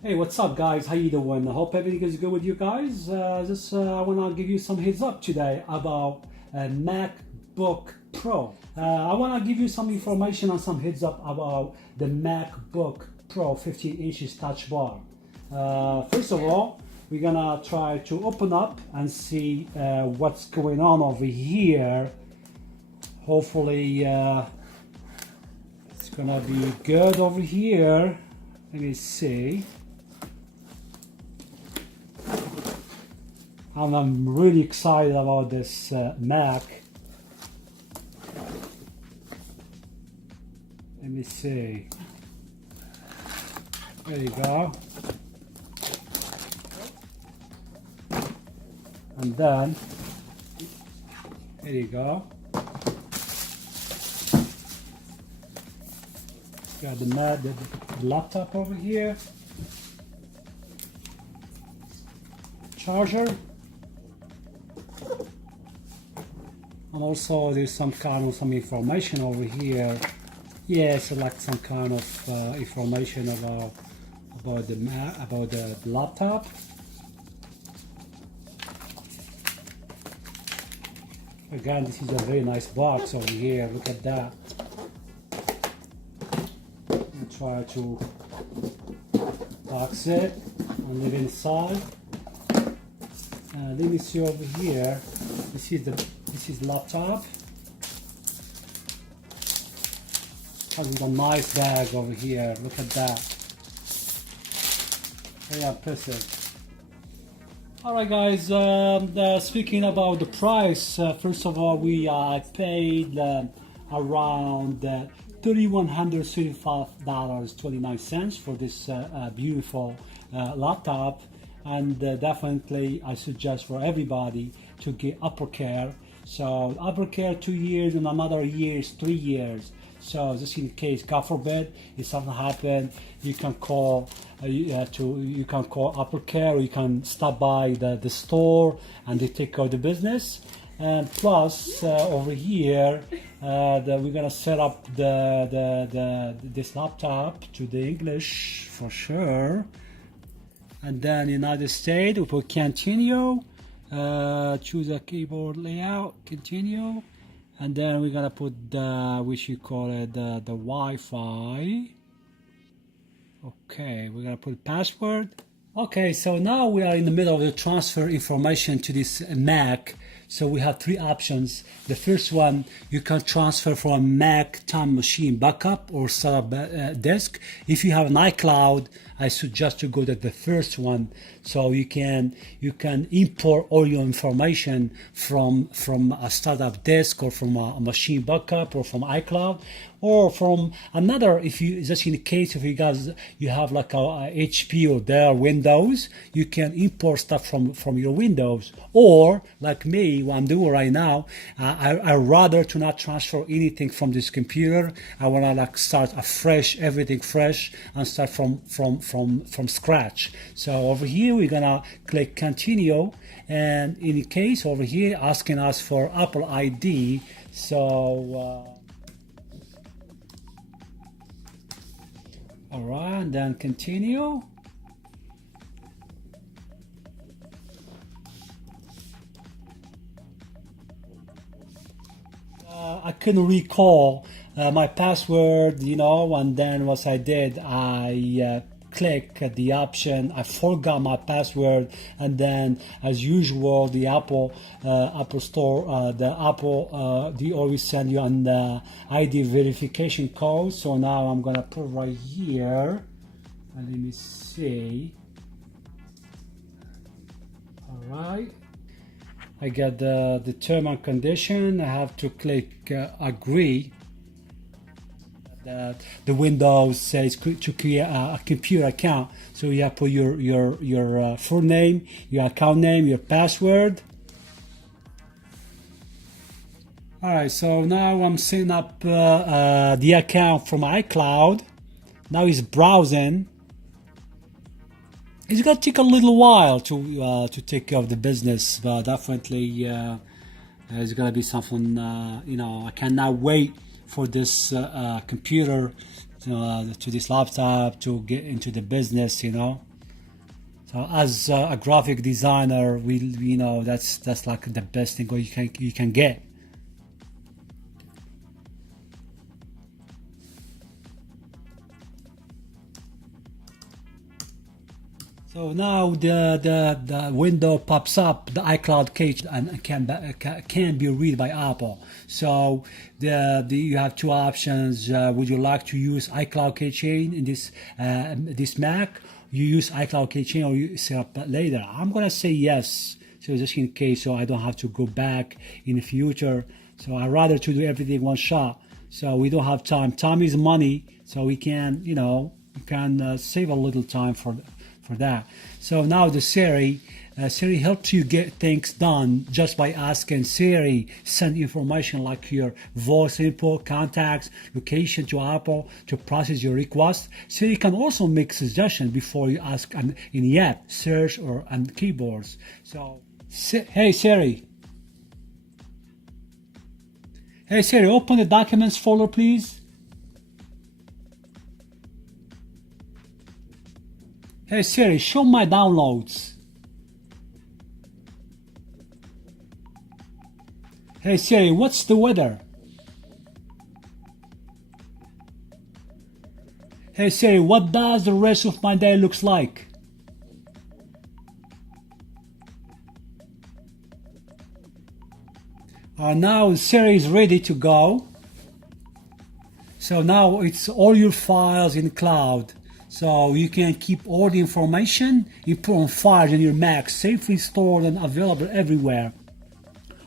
Hey, what's up, guys? How you doing? I hope everything is good with you guys. I want to give you some heads up today about MacBook Pro. I want to give you some information and some heads up about the MacBook Pro 15 inches touch bar. First of all, we're gonna try to open up and see what's going on over here. Hopefully, it's gonna be good over here. Let me see. And I'm really excited about this Mac. Let me see. There you go. And then, there you go. Got the laptop over here. Charger. And also there's some information over here. Yes, like some kind of information about the laptop. Again, this is a very nice box over here. Look at that. I'll try to box it and live inside. Let me see over here. This is laptop. Has a nice bag over here. Look at that. Very impressive. Alright guys, speaking about the price, first of all, I paid around $3,135.29 for this beautiful laptop, and definitely I suggest for everybody to get AppleCare. So AppleCare 2 years and another year is 3 years. So just in case, God forbid, if something happens, you can call AppleCare, or you can stop by the store and they take care of the business. And plus over here, we're gonna set up this laptop to the English for sure. And then United States, we put continue. Choose a keyboard layout, continue, and then we're gonna put the Wi-Fi. Okay, we're gonna put password. Okay, so now we are in the middle of the transfer information to this Mac. So we have three options. The first one, you can transfer from a Mac time machine backup or set up disk. If you have an iCloud, I suggest you go to the first one. So you can import all your information from a startup disk, or from a machine backup, or from iCloud, or from another. If you just in the case if you have like a HP or Dell Windows, you can import stuff from your Windows. Or like me, what I'm doing right now, I rather to not transfer anything from this computer. I want to like start everything fresh, and start from scratch. So over here we're gonna click continue, and in the case over here asking us for Apple ID. So all right, and then continue. I couldn't recall my password, and then what I did, I click the option, I forgot my password, and then as usual the Apple store, they always send you an ID verification code. So now I'm gonna put right here, and let me see. All right, I got the term and condition. I have to click agree. The Windows says to create a computer account, so you have to put your full name, your account name, your password. All right, so now I'm setting up the account from iCloud. Now it's browsing. It's gonna take a little while to take care of the business, but definitely it's gonna be something. I cannot wait for this computer to this laptop to get into the business. So as a graphic designer, we know that's like the best thing you can get. So now the window pops up, the iCloud Keychain, and can be read by Apple. So you have two options. Would you like to use iCloud Keychain in this Mac? You use iCloud Keychain or you set up later? I'm gonna say yes. So just in case, so I don't have to go back in the future. So I'd rather to do everything one shot. So we don't have time. Time is money. So we can, save a little time for that. So now the Siri helps you get things done just by asking Siri send information like your voice input, contacts, location to Apple to process your request. Siri can also make suggestions before you ask in the app, search or on keyboards. So hey Siri, open the documents folder please. Hey Siri, show my downloads. Hey Siri, what's the weather? Hey Siri, what does the rest of my day looks like? Now Siri is ready to go. So now it's all your files in the cloud. So you can keep all the information important files in your Mac safely stored and available everywhere.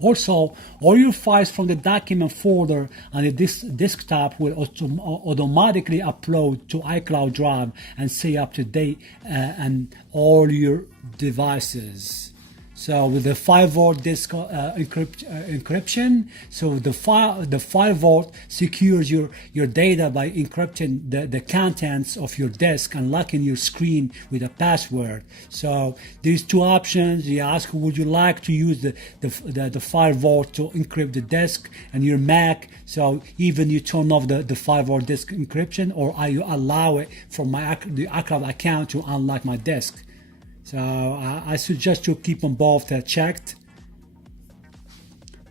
Also, all your files from the document folder on the desktop will automatically upload to iCloud Drive and stay up to date on all your devices. So with the 5-volt disk encryption, so the 5-volt secures your data by encrypting the contents of your disk and locking your screen with a password. So these two options, you ask, would you like to use the 5-volt to encrypt the disk and your Mac? So even you turn off the 5-volt disk encryption, or you allow it from the iCloud account to unlock my disk. So I suggest you keep them both checked,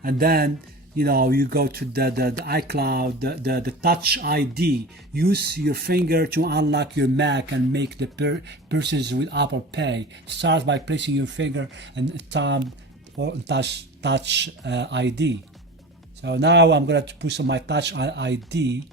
and then you go to the iCloud, the Touch ID. Use your finger to unlock your Mac and make the purchase with Apple Pay. Start by placing your finger and thumb or Touch ID. So now I'm going to push on my Touch ID.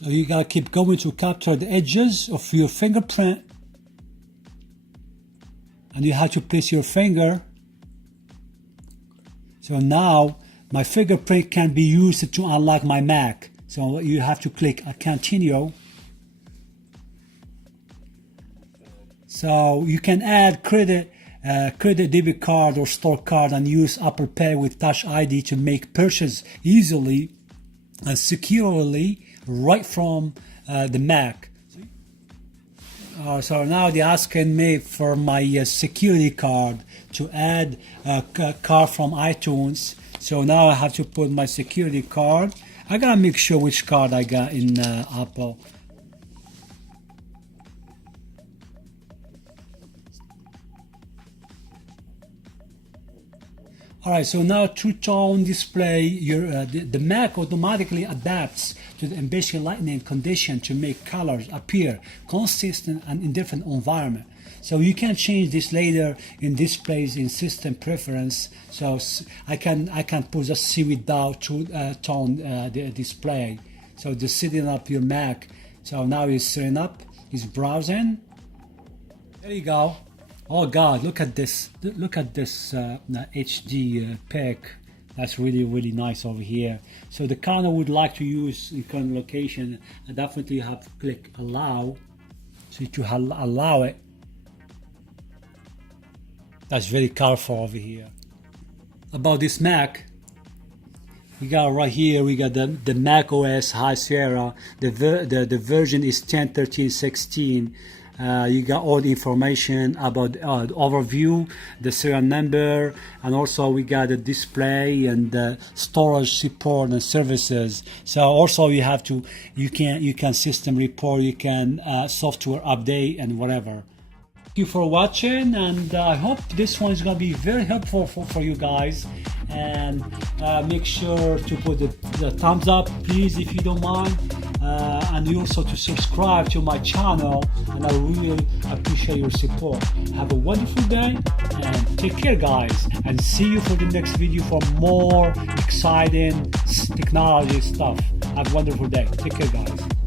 So you gotta keep going to capture the edges of your fingerprint, and you have to place your finger. So now my fingerprint can be used to unlock my Mac. So you have to click continue. So you can add credit debit card or store card and use Apple Pay with Touch ID to make purchase easily and securely right from the Mac. So now they're asking me for my security card to add a card from iTunes. So now I have to put my security card. I gotta make sure which card I got in Apple. Alright, so now two-tone display, the Mac automatically adapts to the ambient lighting condition to make colors appear consistent and in different environment. So you can change this later in displays in system preference. So I can put just see without two-tone the display. So just setting up your Mac. So now it's setting up, it's browsing. There you go. Oh God, look at this! Look at this HD pic. That's really nice over here. So the kind I would like to use in current location, I definitely have to click allow. So to allow it. That's very colorful over here. About this Mac, we got right here, we got the macOS High Sierra. The version is 10.13.16. You got all the information about the overview, the serial number, and also we got the display and the storage support and services. So also you can system report, you can software update and whatever. Thank you for watching, and I hope this one is going to be very helpful for you guys. And make sure to put the thumbs up, please, if you don't mind, and also to subscribe to my channel, and I really appreciate your support. Have a wonderful day and take care, guys, and see you for the next video for more exciting technology stuff. Have a wonderful day. Take care, guys.